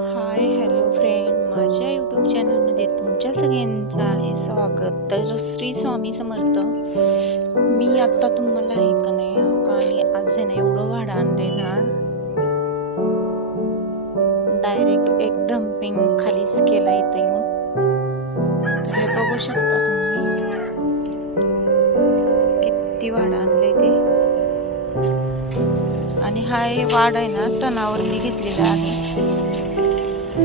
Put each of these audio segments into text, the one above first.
हाय hello friend माझ्या YouTube चॅनलमध्ये तुमच्या सगळ्यांचं आहे स्वागत. तर श्री स्वामी समर्थ मी आत्ता तुम्हाला हे का नाही काही आज आहे ना एवढं वाढ आणले ना डायरेक्ट एक डम्पिंग खालीच केला इथं येऊन. तर हे बघू शकता तुम्ही. किती वाढ आणले ते. आणि हा हे वाढ आहे ना टनावर मी घेतलेला आहे. तर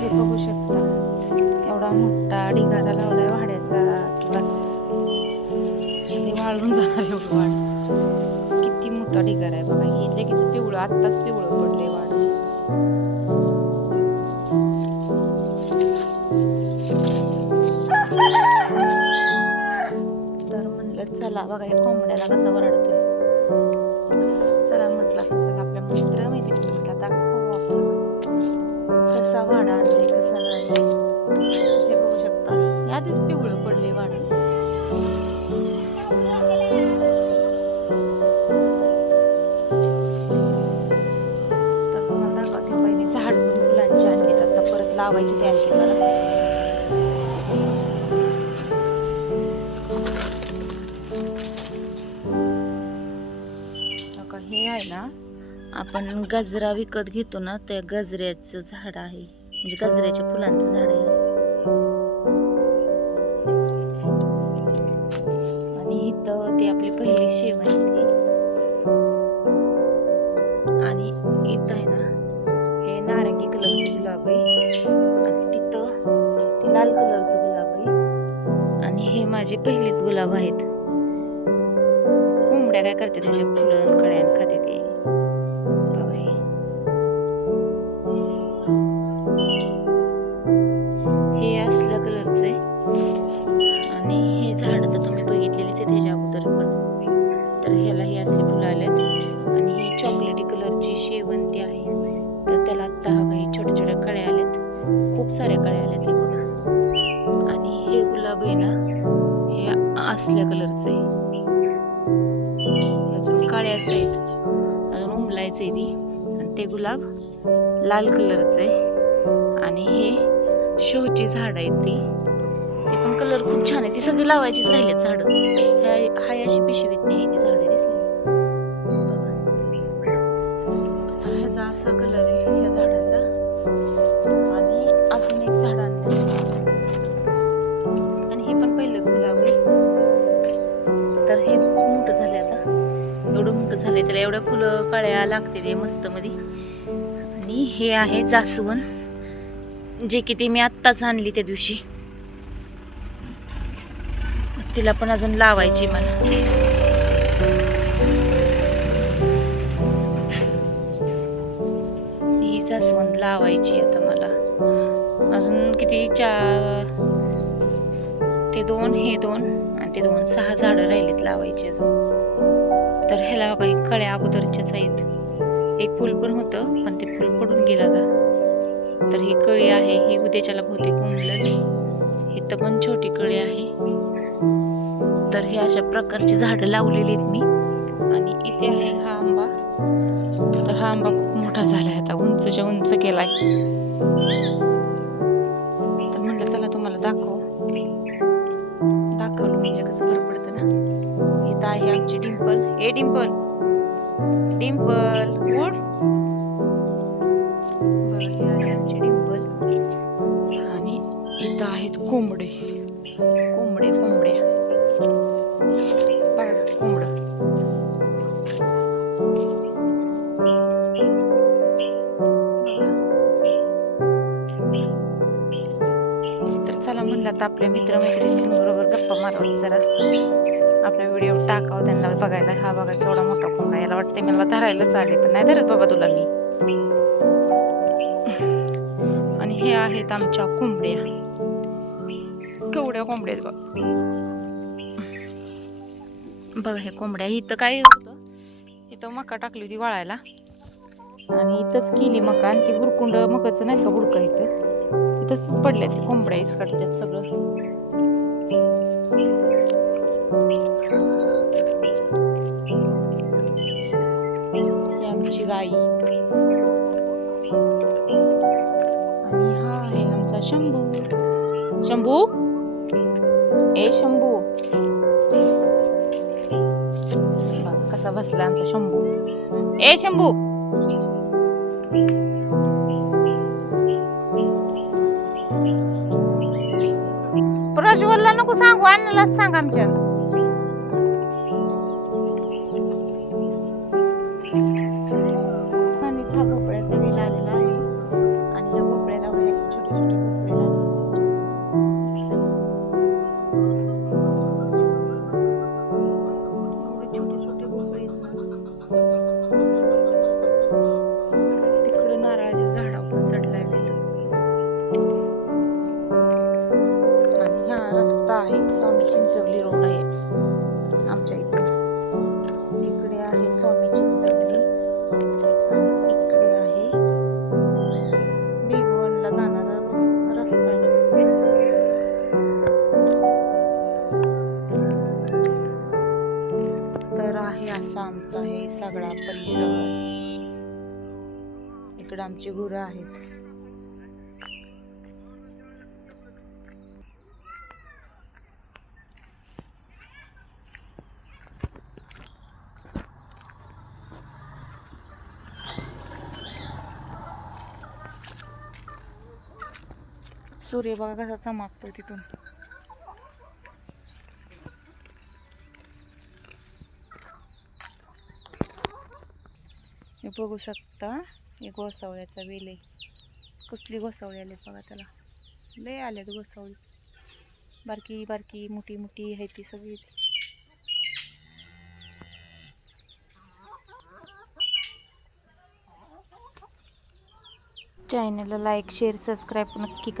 हे बघू शकता. एवढा मोठा ढिगारा लावलाय वाड्याचा की बस. ते वाळून जाणार एवढं वाढ किती मोठा ढिगारा आहे बघा. हे लगेच पिवळं आत्ताच पिवळं पडले वाढ चला बघा हे कोंबड्याला कसं वरडतोय. आपण कसा कसं आणलाय हे बघू शकता. हे आधीच पिवळं पडले वाडा. तर झाड परत लावायची ते आणखी मला हे आहे ना आपण गजरा विकत घेतो ना त्या गजऱ्याचं झाड आहे. म्हणजे गजऱ्याच्या फुलांचं झाड आहे. आणि इथं ती आपली पहिली शेवंती. आणि इथं आहे ना हे नारंगी कलरचं गुलाब आहे. आणि तिथं ते लाल कलरचं गुलाब आहे. आणि हे माझे पहिलेच गुलाब आहेत. कोंबड्या काय करते त्याच्या फुलं तर ह्याला हे असले फुलं आलेत. आणि ही चॉकलेटी कलरची शेवंती आहे. तर त्याला आत्ता हा काही छोट्या छोट्या कळ्या आल्यात खूप साऱ्या कळ्या आल्यात हे बघा. आणि हे गुलाब आहे ना हे असल्या कलरचं आहे. अजून काळ्याचं आहेत अजून उमलायचं आहे ती. आणि ते गुलाब लाल कलरचं आहे. आणि हे शोची झाड आहेत ती. कलर खूप छान आहे. ती सगळी लावायचीच राहिलेत झाडं. हाय हाय अशी पिशवीत नाही ती झाडं दिसली. बघा. तर ह्याचा असा कलर आहे ह्या झाडाचा. आणि अजून एक झाड आणलं आणि हे पण पहिलंच गुलाब आहे. तर हे खूप मोठं झाले आता. एवढं मोठं झालंय त्याला एवढ्या फुलं काळ्या लागते ते मस्त मध्ये आणि हे आहे जास्वंद. जे की ते मी आत्ताच आणली त्या दिवशी. तिला पण अजून लावायची मला. ही जास्वंद लावायची आता मला. अजून किती चार ते दोन हे दोन आणि ते दोन सहा झाडं राहिलीत लावायची अजून. तर ह्याला काही कळ्या अगोदरच्याच आहेत. एक फुल पण होतं पण ते फुल पडून गेलं आता. तर ही कळी आहे ही उद्याच्याला बहुतेक उमलं इथं पण छोटी कळी आहे. तर हे अशा प्रकारची झाडं लावलेली आहेत मी. आणि इथे आहे हा आंबा. तर हा आंबा खूप मोठा झालाय आता उंचच्या उंच केलाय. तर म्हणलं चला तुम्हाला दाखव. दाखवलं म्हणजे कसं बरं पडतं ना. इथं आहे आमची डिंपल. ए डिंपल. डिंपल. उठ आता आपल्या मित्रमैत्रिणींबरोबर गप्पा मारावं जरा. आपला व्हिडिओ टाकावं त्यांना बघायला. हा बघा एवढा मोठा कोंबडा याला वाटते मला धरायला चालेल पण नाही धरत बाबा तुला मी. आणि हे आहेत आमच्या कोंबड्या. केवढ्या कोंबड्या आहेत बघ. बघा हे कोंबड्या इथं काय होतं? इथं मका टाकली होती वाळायला. आणि इथंच केली मका. आणि ती बुरकुंड मकाचं नाही का बुडका इथं? तसंच पडले ते कोंबड्या इसकडतात सगळं. आमची गाई. आणि हा आहे आमचा शंभू. शंभू? ए शंभू. कसा बसला आमचा शंभू. ए शंभू. नको सांगू अण्णालाच सांग आमच्या. स्वामी चिंचवली रोड आहे. आमच्या इथं. इकडे आहे स्वामी चिंचवली आणि इकडे आहे बेगवनला जाणारा रस्ता आहे. तर आहे असा आमचा हे सगळा परिसर. इकडे आमची गुरं आहेत. सूर्य बघा कसा चमकतोय तिथून. हे बघू शकता हे गोसावळ्याचा वेल आहे. कसली गोसावळी आले बघा त्याला. लय आल्यात गोसावळी. बारकी बारकी मोठी मोठी आहे ती सगळी. चॅनलला लाईक शेअर सबस्क्राईब नक्की करा.